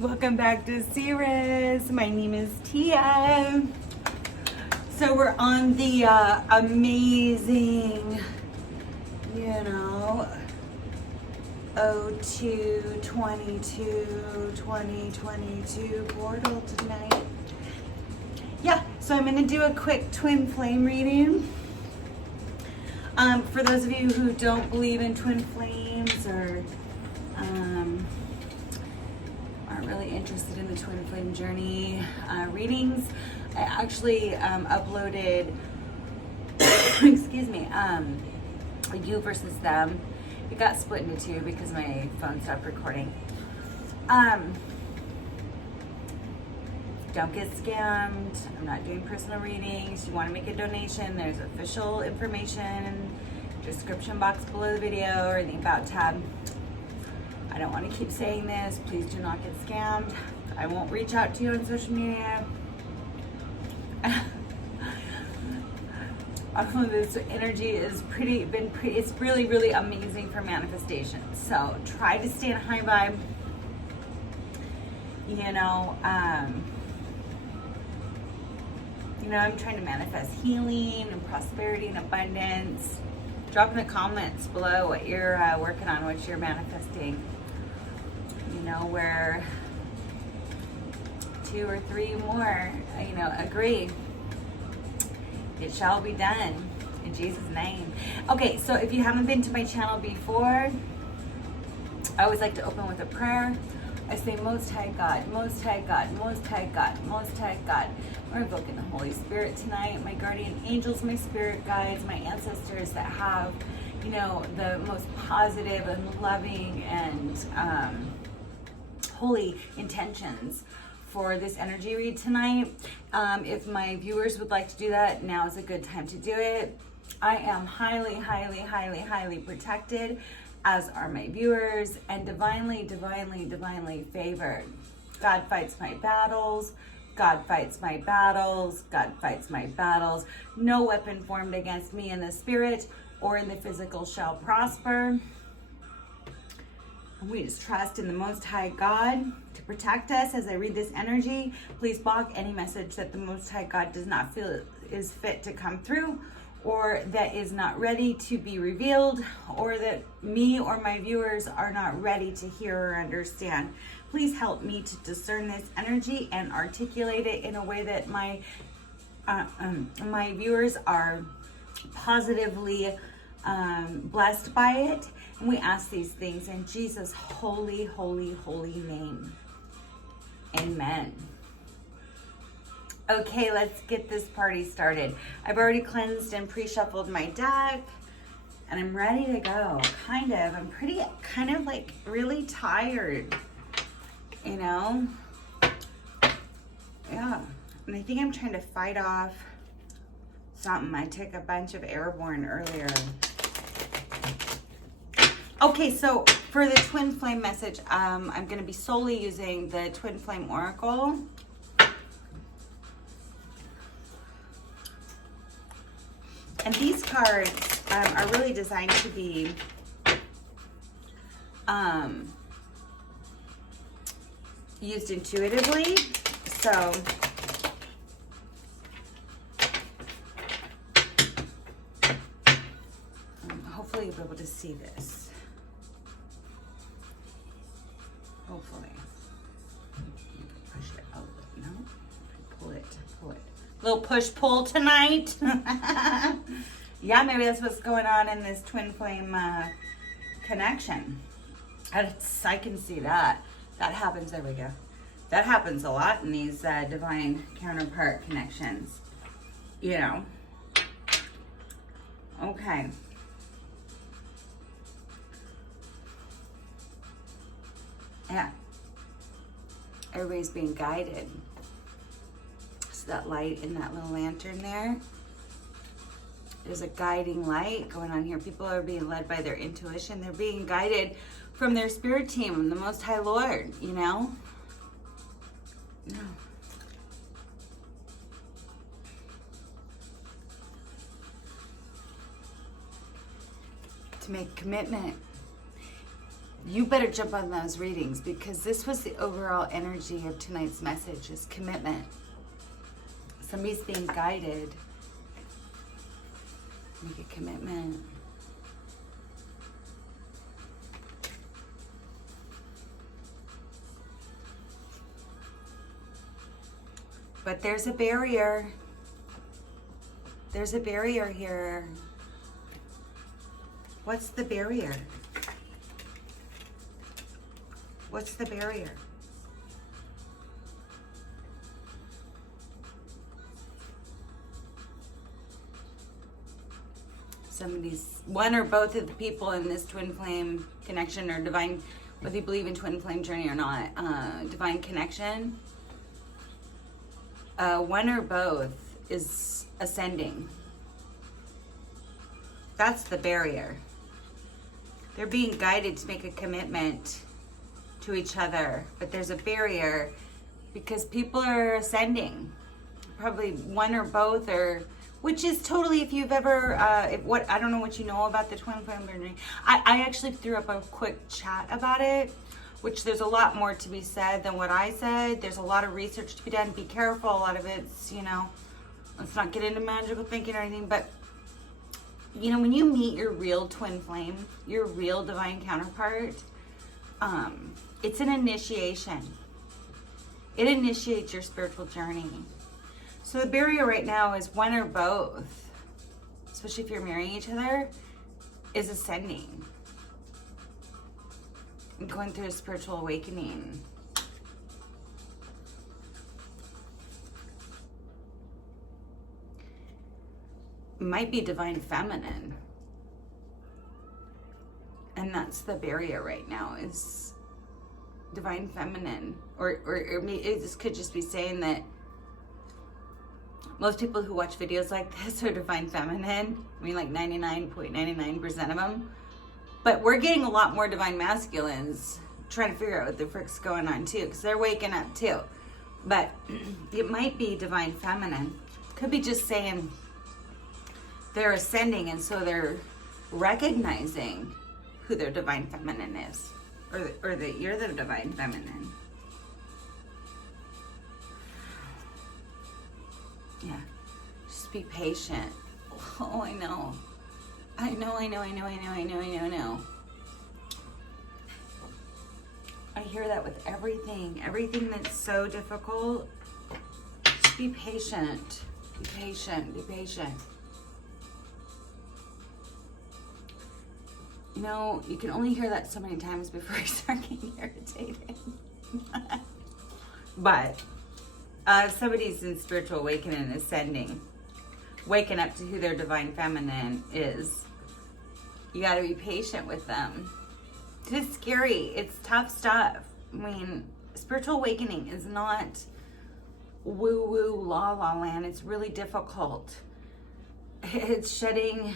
Welcome back to Ceres. My name is Tia. So we're on the amazing, 2022 portal tonight. Yeah, so I'm gonna do a quick twin flame reading. For those of you who don't believe in twin flames or aren't really interested in the twin flame journey readings, I actually uploaded, excuse me, you versus them. It got split into two because my phone stopped recording. Don't get scammed. I'm not doing personal readings. You want to make a donation, there's official information description box below the video or in the about tab. I don't want to keep saying this. Please do not get scammed. I won't reach out to you on social media. All of this energy is it's really, really amazing for manifestation. So try to stay in a high vibe. I'm trying to manifest healing and prosperity and abundance. Drop in the comments below what you're working on, what you're manifesting. Where two or three more, agree, it shall be done in Jesus' name. Okay, so if you haven't been to my channel before, I always like to open with a prayer. I say, Most High God, Most High God, Most High God, Most High God. We're invoking the Holy Spirit tonight, my guardian angels, my spirit guides, my ancestors that have, the most positive and loving and holy intentions for this energy read tonight. If my viewers would like to do that, now is a good time to do it. I am highly, highly, highly, highly protected, as are my viewers, and divinely, divinely, divinely favored. God fights my battles. God fights my battles. God fights my battles. No weapon formed against me in the spirit or in the physical shall prosper. We just trust in the Most High God to protect us as I read this energy. Please block any message that the Most High God does not feel is fit to come through, or that is not ready to be revealed, or that me or my viewers are not ready to hear or understand. Please help me to discern this energy and articulate it in a way that my viewers are positively blessed by it. And we ask these things in Jesus' holy, holy, holy name. Amen. Okay, let's get this party started. I've already cleansed and pre-shuffled my deck, and I'm ready to go. I'm kind of like really tired, Yeah. And I think I'm trying to fight off something. I took a bunch of airborne earlier. Okay, so for the twin flame message, I'm going to be solely using the twin flame oracle. And these cards are really designed to be used intuitively. So hopefully you'll be able to see this. Hopefully. Push it out. No? Pull it. Little push-pull tonight. Yeah, maybe that's what's going on in this twin flame connection. I can see that. That happens. There we go. That happens a lot in these divine counterpart connections. Okay. Yeah. Everybody's being guided. So that light in that little lantern there, there's a guiding light going on here. People are being led by their intuition. They're being guided from their spirit team, the Most High Lord, No. To make commitment. you better jump on those readings, because this was the overall energy of tonight's message, is commitment. Somebody's being guided. Make a commitment. But there's a barrier. There's a barrier here. What's the barrier? What's the barrier? One or both of the people in this twin flame connection or divine, whether you believe in twin flame journey or not, divine connection, one or both is ascending. That's the barrier. They're being guided to make a commitment to each other, but there's a barrier because people are ascending. Probably one or both, or which is totally, if you've ever, I don't know what you know about the twin flame journey. I actually threw up a quick chat about it, which there's a lot more to be said than what I said. There's a lot of research to be done. Be careful. A lot of it's, let's not get into magical thinking or anything, but when you meet your real twin flame, your real divine counterpart, it's an initiation. It initiates your spiritual journey. So the barrier right now is one or both, especially if you're marrying each other, is ascending and going through a spiritual awakening. Might be divine feminine. And that's the barrier right now, is divine feminine. Or this could just be saying that most people who watch videos like this are divine feminine. I mean, like 99.99% of them. But we're getting a lot more divine masculines trying to figure out what the frick's going on too, because they're waking up too. But it might be divine feminine. Could be just saying they're ascending, and so they're recognizing who their divine feminine is, or that you're the divine feminine. Yeah, just be patient. Oh, I know. I hear that with everything that's so difficult. Just be patient. Be patient. You can only hear that so many times before you start getting irritated. But if somebody's in spiritual awakening and ascending, waking up to who their divine feminine is, you got to be patient with them. It's scary. It's tough stuff. I mean, spiritual awakening is not woo-woo, la-la land. It's really difficult. It's shedding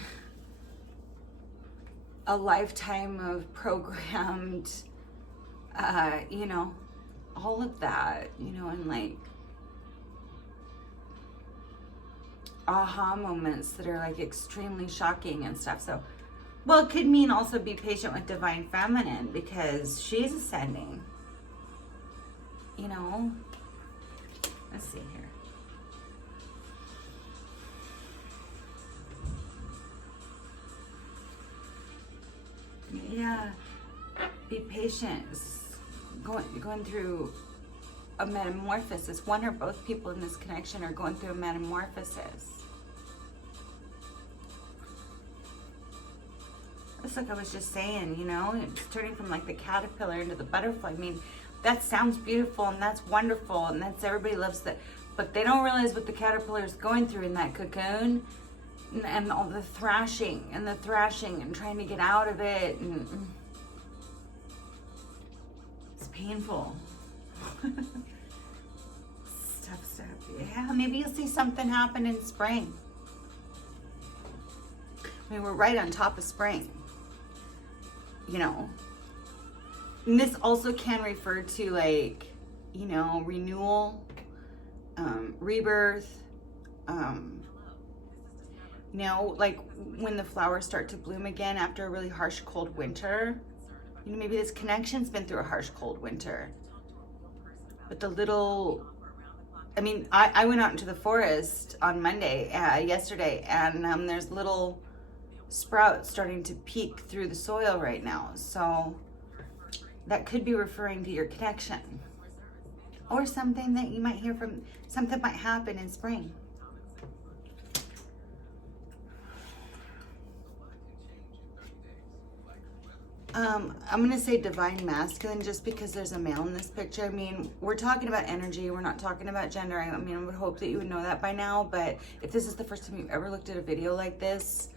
a lifetime of programmed, all of that, and like aha moments that are like extremely shocking and stuff. So, well, it could mean also be patient with divine feminine because she's ascending. Let's see here. Yeah, be patient. Going through a metamorphosis. One or both people in this connection are going through a metamorphosis. It's like I was just saying, it's turning from like the caterpillar into the butterfly. I mean, that sounds beautiful and that's wonderful and that's, everybody loves that, but they don't realize what the caterpillar is going through in that cocoon, and all the thrashing and trying to get out of it, and it's painful. Stuff. Yeah, maybe you'll see something happen in spring. I mean, we're right on top of spring. And this also can refer to like, renewal, rebirth, like when the flowers start to bloom again after a really harsh cold winter. You know, maybe this connection's been through a harsh, cold winter. But the little, I mean, I went out into the forest on Monday, yesterday, and there's little sprouts starting to peek through the soil right now. So that could be referring to your connection. Or something that you might hear from, something might happen in spring. I'm going to say divine masculine just because there's a male in this picture. I mean, we're talking about energy. We're not talking about gender. I mean, I would hope that you would know that by now. But if this is the first time you've ever looked at a video like this,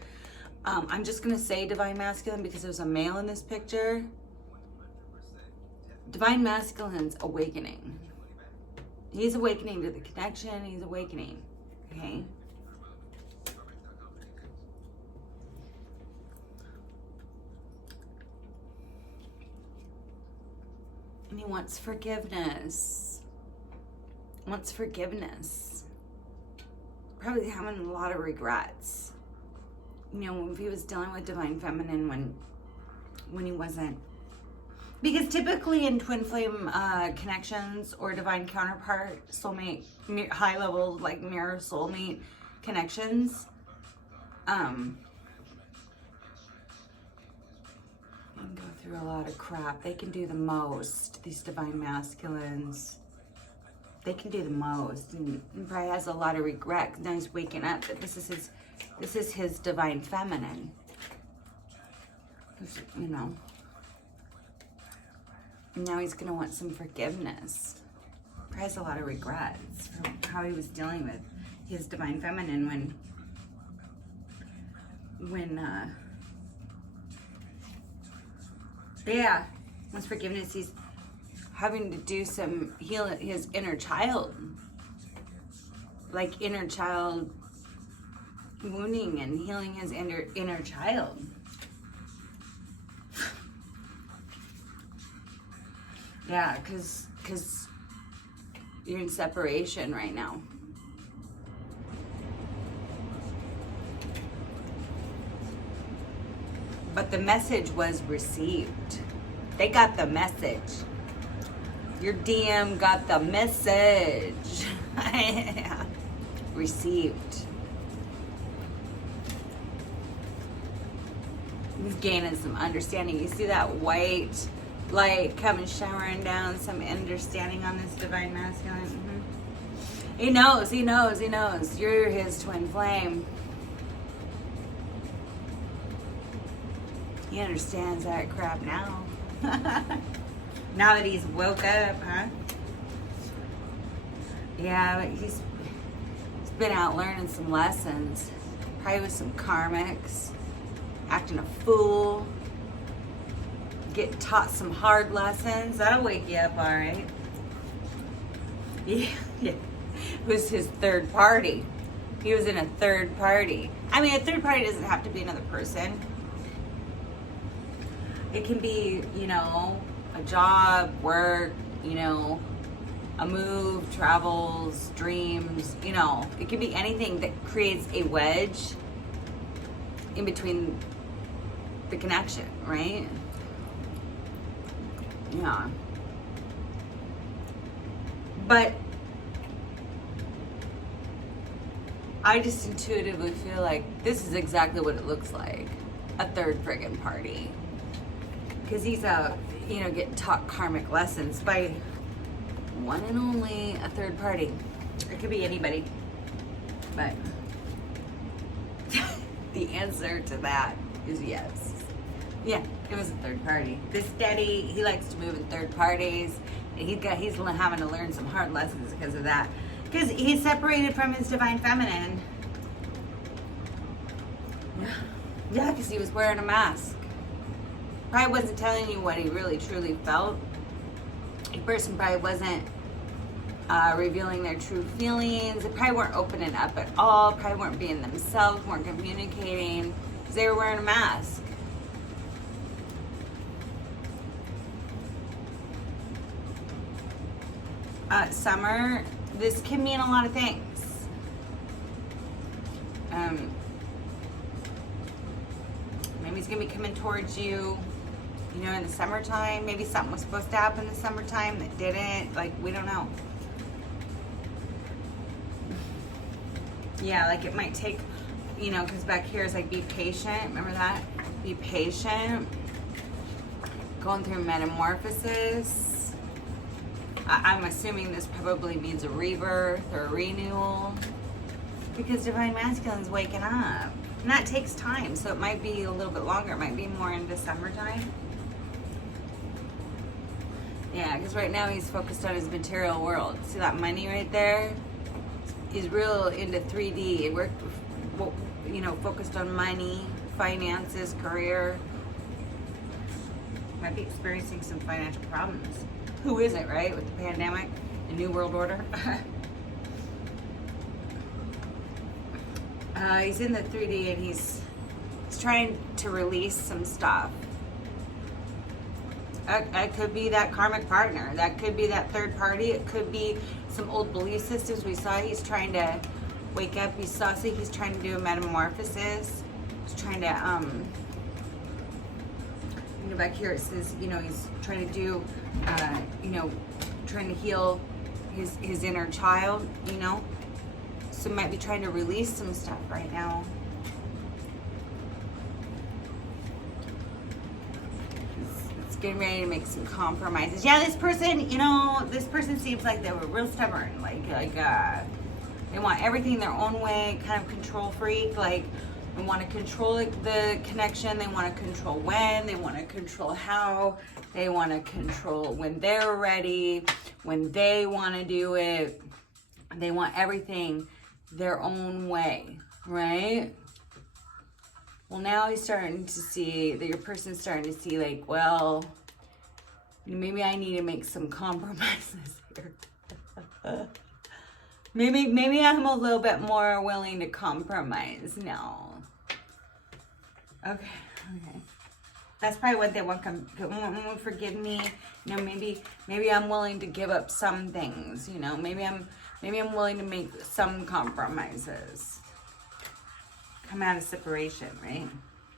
I'm just going to say divine masculine because there's a male in this picture. Divine masculine's awakening. He's awakening to the connection. He's awakening. Okay? And he wants forgiveness. Wants forgiveness. Probably having a lot of regrets. You know, if he was dealing with divine feminine when he wasn't. Because typically in twin flame connections or divine counterpart, soulmate, high level like mirror soulmate connections, they can go through a lot of crap. They can do the most. These divine masculines, they can do the most, and probably has a lot of regret. Now he's waking up that this is his divine feminine. You know. Now he's gonna want some forgiveness. Probably has a lot of regrets for how he was dealing with his divine feminine when yeah, wants forgiveness. He's having to do some healing his inner child, like inner child wounding and healing his inner child. Yeah, because you're in separation right now. But the message was received. They got the message. Your DM got the message. Received. He's gaining some understanding. You see that white light coming showering down, some understanding on this divine masculine. He knows. You're his twin flame. He understands that crap now. Now that he's woke up, huh? Yeah, but he's been out learning some lessons. Probably with some karmics. Acting a fool. Get taught some hard lessons. That'll wake you up, all right. Yeah. It was his third party. He was in a third party. I mean, a third party doesn't have to be another person. It can be, a job, work, a move, travels, dreams, It can be anything that creates a wedge in between the connection, right? Yeah. But I just intuitively feel like this is exactly what it looks like. A third friggin' party. Because he's out, getting taught karmic lessons by one and only a third party. It could be anybody. But the answer to that is yes. Yeah, it was a third party. This daddy, he likes to move in third parties. And he's having to learn some hard lessons because of that. Because he's separated from his divine feminine. Yeah, because he was wearing a mask. Probably wasn't telling you what he really truly felt. A person probably wasn't revealing their true feelings. They probably weren't opening up at all. Probably weren't being themselves, weren't communicating. Because they were wearing a mask. Summer, this can mean a lot of things. Maybe he's gonna be coming towards you. You know, in the summertime, maybe something was supposed to happen in the summertime that didn't. Like, we don't know. Yeah, like it might take, you know, because back here is like be patient. Remember that? Be patient. Going through metamorphosis. I'm assuming this probably means a rebirth or a renewal. Because Divine Masculine's waking up. And that takes time, so it might be a little bit longer. It might be more in December time. Yeah, because right now he's focused on his material world. See that money right there? He's real into 3D. We're, you know, focused on money, finances, career. Might be experiencing some financial problems. Who isn't, right? With the pandemic, the New World Order. He's in the 3D and he's trying to release some stuff. That could be that karmic partner. That could be that third party. It could be some old belief systems. We saw he's trying to wake up. We saw he's trying to do a metamorphosis. He's trying to, you know, back here it says, you know, he's trying to do, you know, trying to heal his inner child, you know. So might be trying to release some stuff right now. Getting ready to make some compromises. Yeah, this person, you know, this person seems like they were real stubborn. Like they want everything their own way, kind of control freak. Like they want to control the connection. They want to control when. They want to control how. They want to control when they're ready, when they want to do it. They want everything their own way, right? Well, now he's starting to see that your person's starting to see like, well, maybe I need to make some compromises here. maybe I'm a little bit more willing to compromise now. Okay. That's probably what they want. Forgive me. You know, maybe I'm willing to give up some things. You know, maybe I'm willing to make some compromises. Come out of separation, right?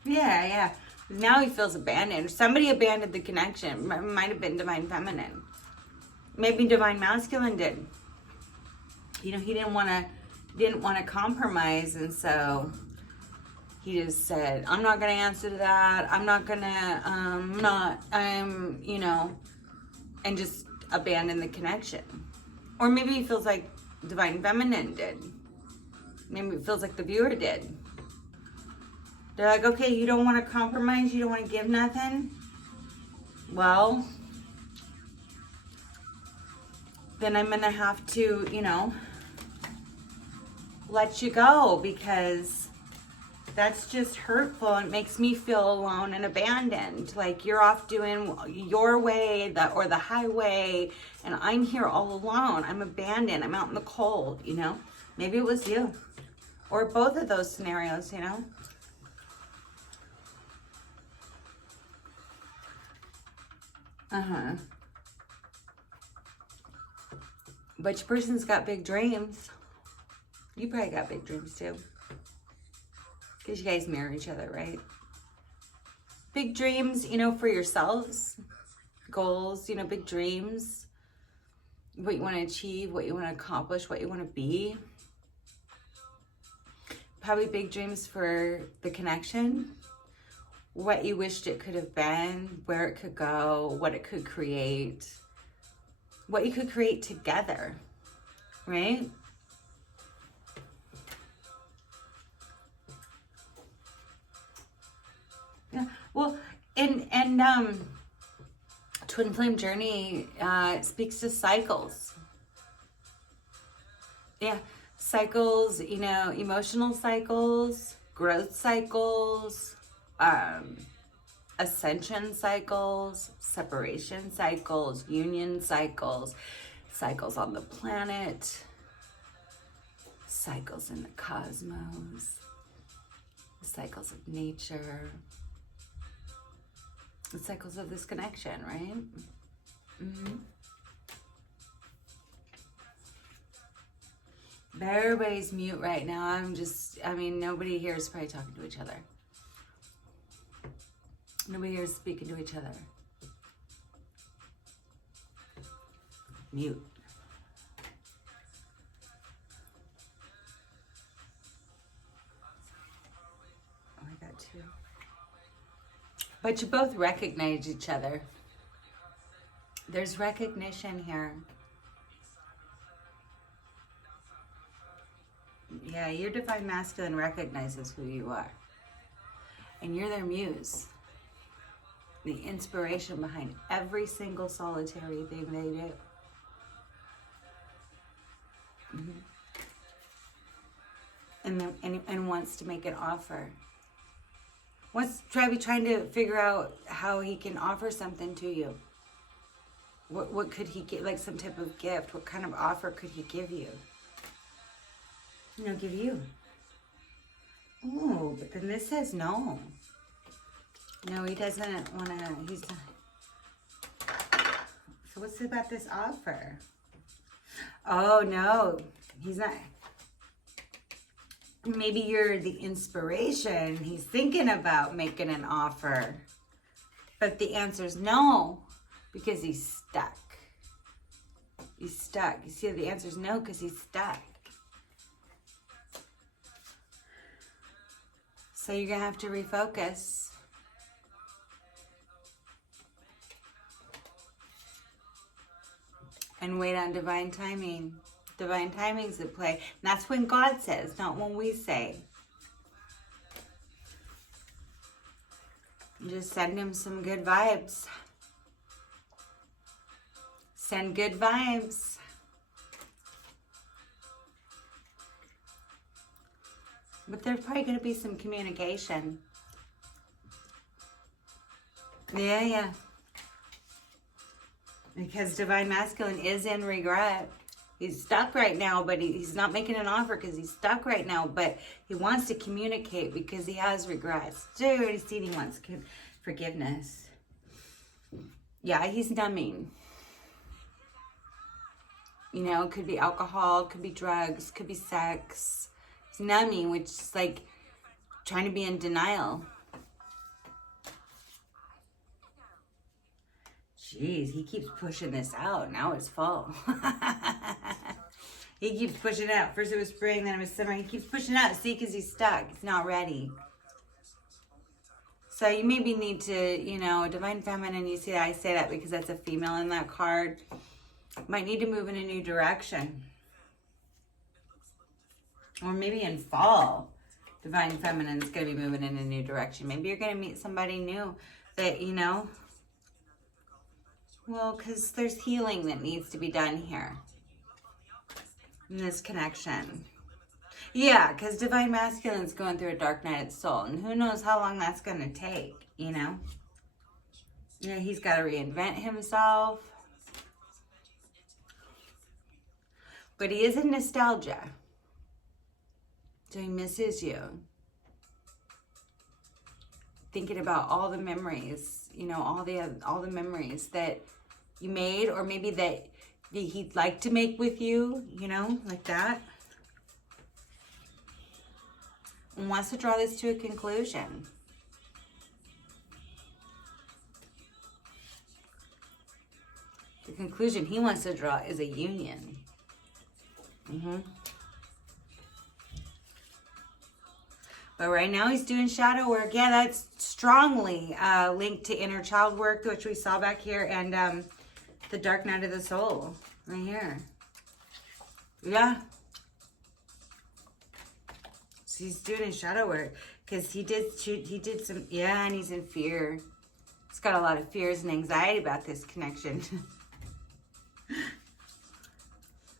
Yeah. Now he feels abandoned. Somebody abandoned the connection. Might have been Divine Feminine. Maybe Divine Masculine did. You know, he didn't want to compromise, and so he just said, "I'm not going to answer to that. I'm not going to. You know," and just abandon the connection. Or maybe he feels like Divine Feminine did. Maybe it feels like the viewer did. They're like, okay, you don't want to compromise, you don't want to give nothing? Well, then I'm going to have to, you know, let you go, because that's just hurtful. It makes me feel alone and abandoned. Like you're off doing your way or the highway, and I'm here all alone. I'm abandoned. I'm out in the cold, you know? Maybe it was you. Or both of those scenarios, you know? But your person's got big dreams. You probably got big dreams too. Because you guys mirror each other, right? Big dreams, you know, for yourselves. Goals, you know, big dreams. What you want to achieve, what you want to accomplish, what you want to be. Probably big dreams for the connection. What you wished it could have been, where it could go, what it could create, what you could create together, right? Yeah. Well, and Twin Flame Journey speaks to cycles. Yeah, cycles, you know, emotional cycles, growth cycles, ascension cycles, separation cycles, union cycles, cycles on the planet, cycles in the cosmos, cycles of nature, the cycles of this connection, right? Everybody's mute right now. Nobody here is probably talking to each other. Nobody here is speaking to each other. Mute. Oh, I got two. But you both recognize each other. There's recognition here. Yeah, your divine masculine recognizes who you are. And you're their muse. The inspiration behind every single solitary thing they do. And wants to make an offer. Wants to be trying to figure out how he can offer something to you. What could he get, like some type of gift? What kind of offer could he give you? Give you. Oh, but then this says no. No, he doesn't want to, he's not. So what's about this offer? Oh, no, he's not. Maybe you're the inspiration. He's thinking about making an offer. But the answer is no, because he's stuck. He's stuck. You see, the answer is no, because he's stuck. So you're going to have to refocus. And wait on divine timing. Divine timing's at play. And that's when God says, not when we say. Just send him some good vibes. Send good vibes. But there's probably going to be some communication. Yeah. Because divine masculine is in regret. He's stuck right now, but he's not making an offer because he's stuck right now. But he wants to communicate because he has regrets. So you already seen he wants forgiveness. Yeah, he's numbing. It could be alcohol, could be drugs, could be sex. He's numbing, which is like trying to be in denial. Jeez, he keeps pushing this out. Now it's fall. He keeps pushing it out. First it was spring, then it was summer. He keeps pushing it out. See, because he's stuck. He's not ready. So you maybe need to, divine feminine, you see, I say that because that's a female in that card. Might need to move in a new direction. Or maybe in fall, divine feminine's going to be moving in a new direction. Maybe you're going to meet somebody new that, well, because there's healing that needs to be done here in this connection. Yeah, because divine masculine's going through a dark night of the soul, and who knows how long that's going to take, Yeah, he's got to reinvent himself. But he is in nostalgia. So he misses you. Thinking about all the memories, all the memories that you made, or maybe that he'd like to make with you, like that. And wants to draw this to a conclusion. The conclusion he wants to draw is a union. But right now he's doing shadow work. Yeah, that's strongly linked to inner child work, which we saw back here, and the dark night of the soul, right here. Yeah. So he's doing shadow work because he did some, yeah, and he's in fear. He's got a lot of fears and anxiety about this connection.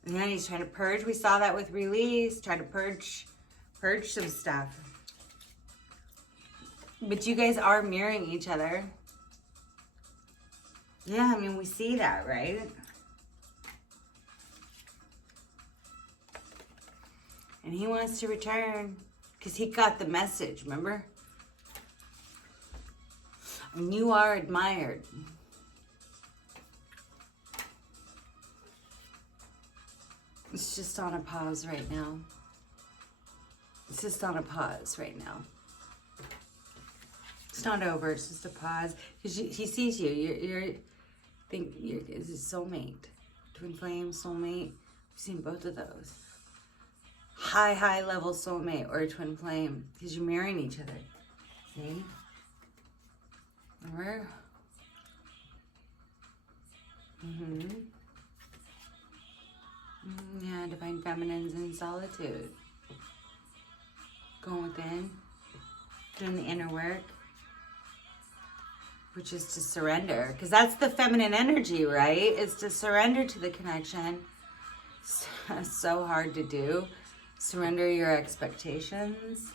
And then he's trying to purge. We saw that with release, trying to purge some stuff. But you guys are mirroring each other. Yeah, I mean, we see that, right? And he wants to return because he got the message, remember? And you are admired. It's just on a pause right now. It's just on a pause right now. It's not over. It's just a pause because he sees you. You're his soulmate. twin flame, soulmate. I've seen both of those. High level soulmate or twin flame, because you're marrying each other. See? Remember? Yeah, divine feminines in solitude. Going within, doing the inner work, which is to surrender. Because that's the feminine energy, right? It's to surrender to the connection. It's so hard to do. Surrender your expectations.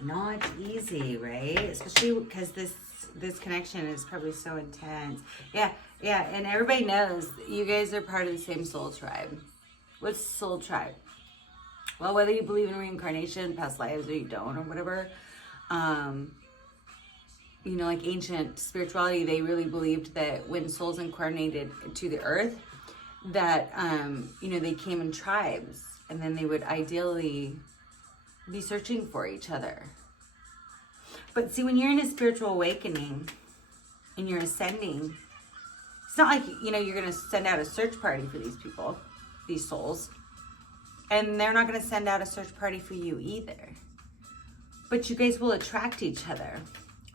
Not easy, right? Especially because this connection is probably so intense. Yeah, and everybody knows you guys are part of the same soul tribe. What's soul tribe? Well, whether you believe in reincarnation, past lives, or you don't, or whatever, you know, like ancient spirituality, they really believed that when souls incarnated to the earth, that, you know, they came in tribes, and then they would ideally be searching for each other. But see, when you're in a spiritual awakening and you're ascending, it's not like, you know, you're going to send out a search party for these people, these souls, and they're not going to send out a search party for you either. But you guys will attract each other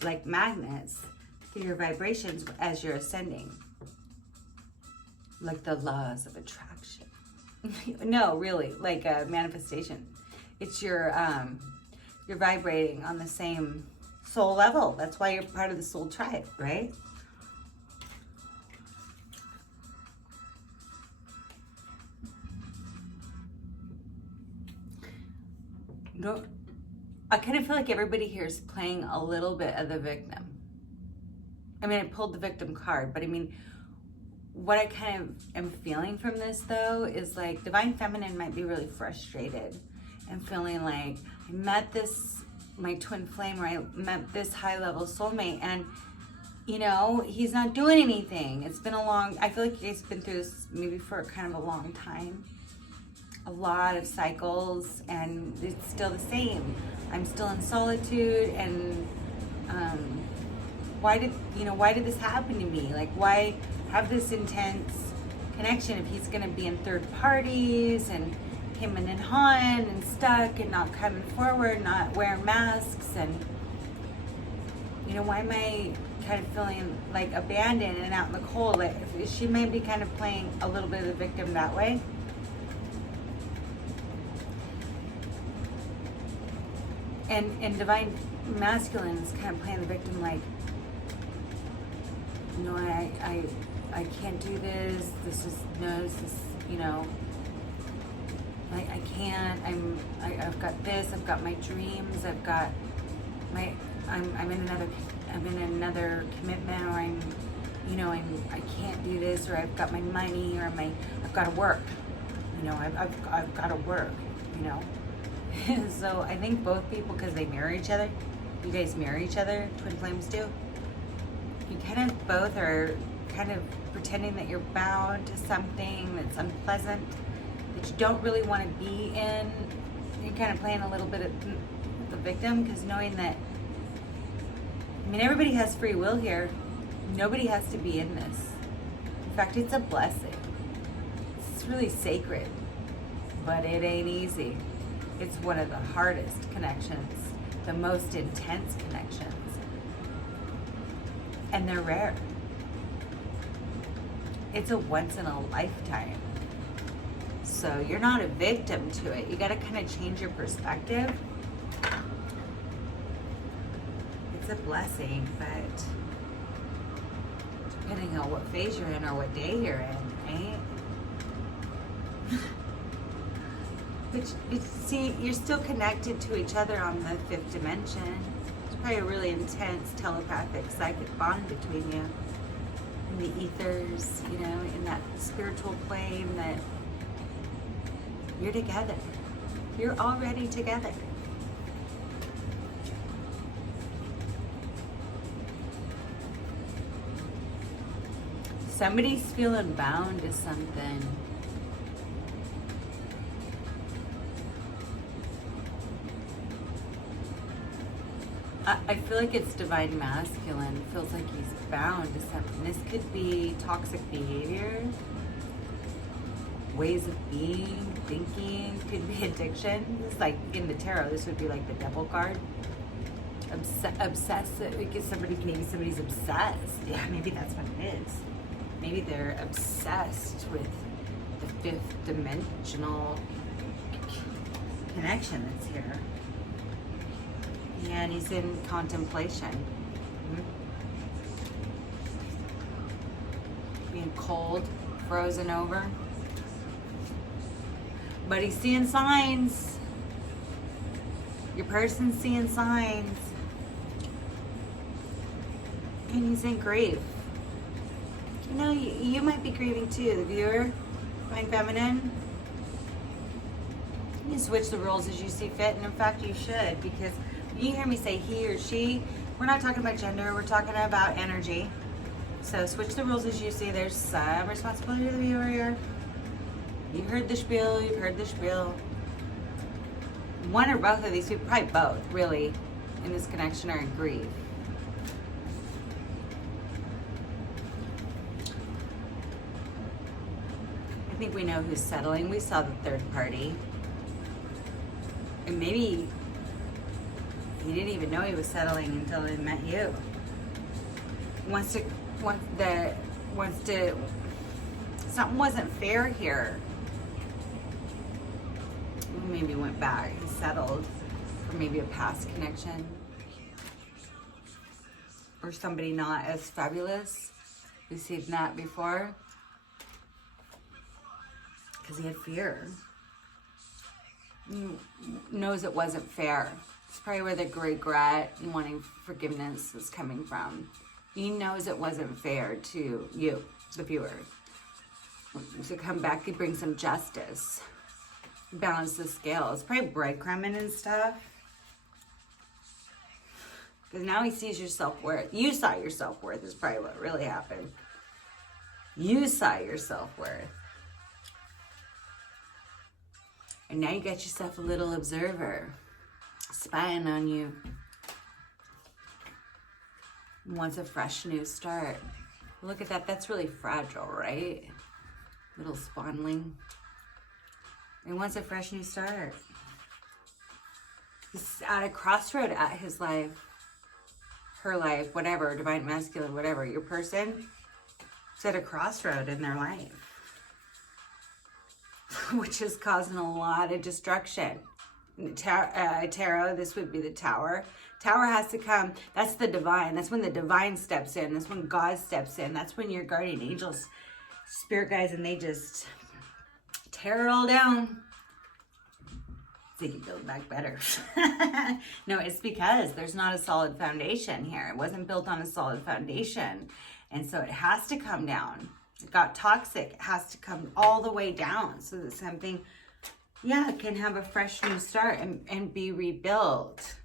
like magnets through your vibrations as you're ascending, like the laws of attraction. No, really, like a manifestation. It's you're vibrating on the same soul level. That's why you're part of the soul tribe, right? No, I kind of feel like everybody here is playing a little bit of the victim. I mean, I pulled the victim card, but I mean, what I kind of am feeling from this though is like divine feminine might be really frustrated and feeling like I met my twin flame, or I met this high level soulmate, and you know, he's not doing anything. It's been I feel like you guys have been through this maybe for kind of a long time. A lot of cycles, and it's still the same. I'm still in solitude, and why did this happen to me? Like, why have this intense connection if he's gonna be in third parties and hemming and hawing and stuck and not coming forward, not wearing masks, and you know, why am I kind of feeling like abandoned and out in the cold? Like, she may be kind of playing a little bit of the victim that way. And divine masculine is kind of playing the victim, like, you know, I can't do this. You know, I can't. I've got this. I've got my dreams. I've got I'm in another commitment, or I can't do this, or I've got my money, or I've got to work. You know, I've got to work. You know. So I think both people, because they marry each other, you guys marry each other, twin flames do. You kind of both are kind of pretending that you're bound to something that's unpleasant, that you don't really want to be in. You're kind of playing a little bit of the victim, because knowing that, I mean, everybody has free will here. Nobody has to be in this. In fact, it's a blessing. It's really sacred, but it ain't easy. It's one of the hardest connections, the most intense connections, and they're rare. It's a once in a lifetime. So you're not a victim to it. You got to kind of change your perspective. It's a blessing, but depending on what phase you're in or what day you're in, right? But see, you're still connected to each other on the fifth dimension. It's probably a really intense telepathic psychic bond between you. In the ethers, you know, in that spiritual plane, that you're together. You're already together. Somebody's feeling bound to something. I feel like it's divine masculine. It feels like he's bound to something. This could be toxic behavior, ways of being, thinking, could be addiction. It's like in the tarot, this would be like the devil card. Obsessive, because maybe somebody's obsessed. Yeah, maybe that's what it is. Maybe they're obsessed with the fifth dimensional connection that's here. Yeah, and he's in contemplation. Being cold, frozen over. But he's seeing signs. Your person's seeing signs. And he's in grief. You know, you might be grieving too, the viewer, Divine Feminine. You switch the roles as you see fit, and in fact you should, because when you hear me say he or she, we're not talking about gender, we're talking about energy. So switch the rules as you see. There's some responsibility to the viewer here. You heard the spiel, you've heard the spiel. One or both of these people, probably both, really, in this connection are in grief. I think we know who's settling. We saw the third party. And maybe he didn't even know he was settling until he met you. Something wasn't fair here. Maybe went back, he settled, or maybe a past connection. Or somebody not as fabulous. We've seen that before. Because he had fear. Knows it wasn't fair. It's probably where the regret and wanting forgiveness is coming from. He knows it wasn't fair to you, the viewer. To come back and bring some justice. Balance the scales. Probably breadcrumbing and stuff. Because now he sees your self-worth. You saw your self-worth is probably what really happened. You saw your self-worth. And now you got yourself a little observer spying on you. Wants a fresh new start. Look at that. That's really fragile, right? Little spawnling. He wants a fresh new start. He's at a crossroad at his life, her life, whatever, divine masculine, whatever. Your person is at a crossroad in their life, which is causing a lot of destruction. Tarot, this would be the Tower. Tower has to come. That's the divine. That's when the divine steps in. That's when God steps in. That's when your guardian angels, spirit guides, and they just tear it all down so you can build back better. No, it's because there's not a solid foundation here. It wasn't built on a solid foundation. And so it has to come down. It got toxic. It has to come all the way down so that something, yeah, can have a fresh new start and be rebuilt.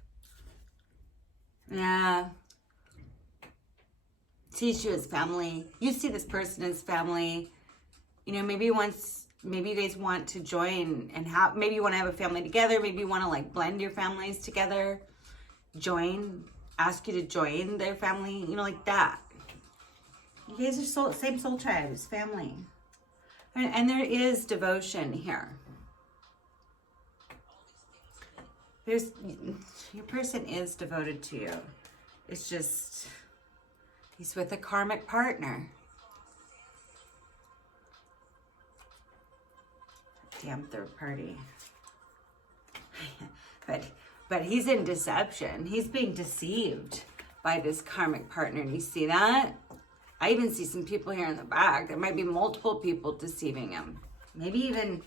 Yeah. Sees you as family. You see this person as family. You know, maybe you guys want to join and have, maybe you want to have a family together. Maybe you want to like blend your families together. Ask you to join their family, you know, like that. You guys are same soul tribe, it's family. And there is devotion here. Your person is devoted to you. It's just, he's with a karmic partner. Damn third party. but he's in deception. He's being deceived by this karmic partner. Do you see that? I even see some people here in the back. There might be multiple people deceiving him. Maybe even,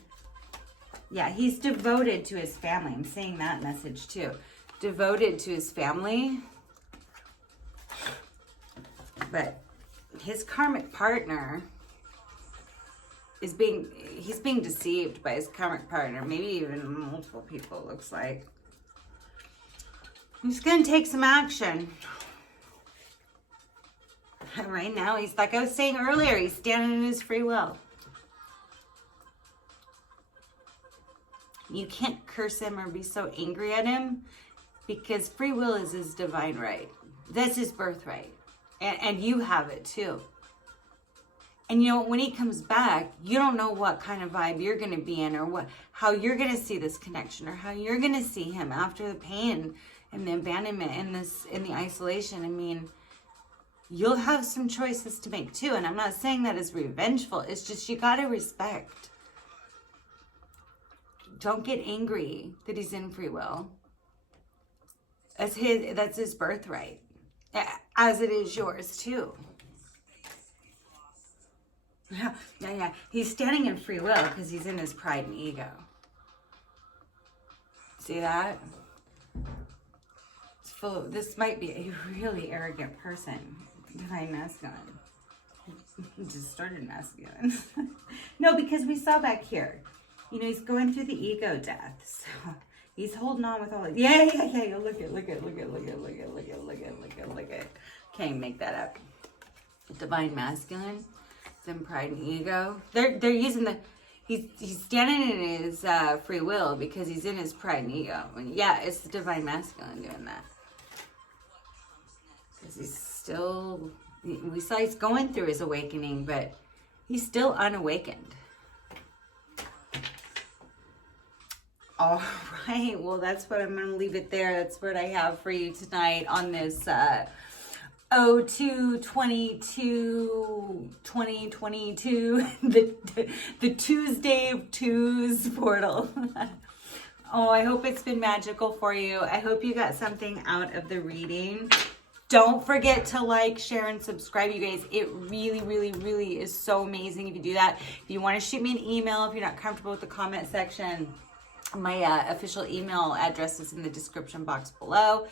yeah, he's devoted to his family. I'm saying that message too. Devoted to his family. But his karmic partner he's being deceived by his karmic partner. Maybe even multiple people, it looks like. He's going to take some action. Right now, he's, like I was saying earlier, he's standing in his free will. You can't curse him or be so angry at him because free will is his divine right. That's his birthright. And you have it too. And you know, when he comes back, you don't know what kind of vibe you're going to be in, or how you're going to see this connection, or how you're going to see him after the pain and the abandonment and the isolation. I mean, you'll have some choices to make too. And I'm not saying that as revengeful. It's just, you got to respect. Don't get angry that he's in free will. That's his birthright, as it is yours too. Yeah. He's standing in free will because he's in his pride and ego. See that? It's full of, this might be a really arrogant person. Divine masculine. Distorted masculine. No, because we saw back here. You know, he's going through the ego death. So he's holding on with all it. Yeah. Look at. Can't make that up. Divine masculine. In pride and ego. They're using he's standing in his free will because he's in his pride and ego. And yeah, it's the divine masculine doing that. Because he's still, we saw he's going through his awakening, but he's still unawakened. All right, well, that's what I'm going to leave it there. That's what I have for you tonight on this 02/22/2022, the Tuesday of Twos portal. Oh, I hope it's been magical for you. I hope you got something out of the reading. Don't forget to like, share, and subscribe, you guys. It really, really, really is so amazing if you do that. If you want to shoot me an email, if you're not comfortable with the comment section, my official email address is in the description box below.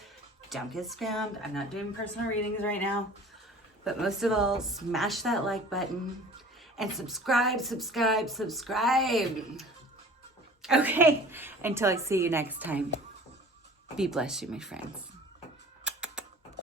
Don't get scammed. I'm not doing personal readings right now. But most of all, smash that like button and subscribe. Okay, until I see you next time. Be blessed, you my friends.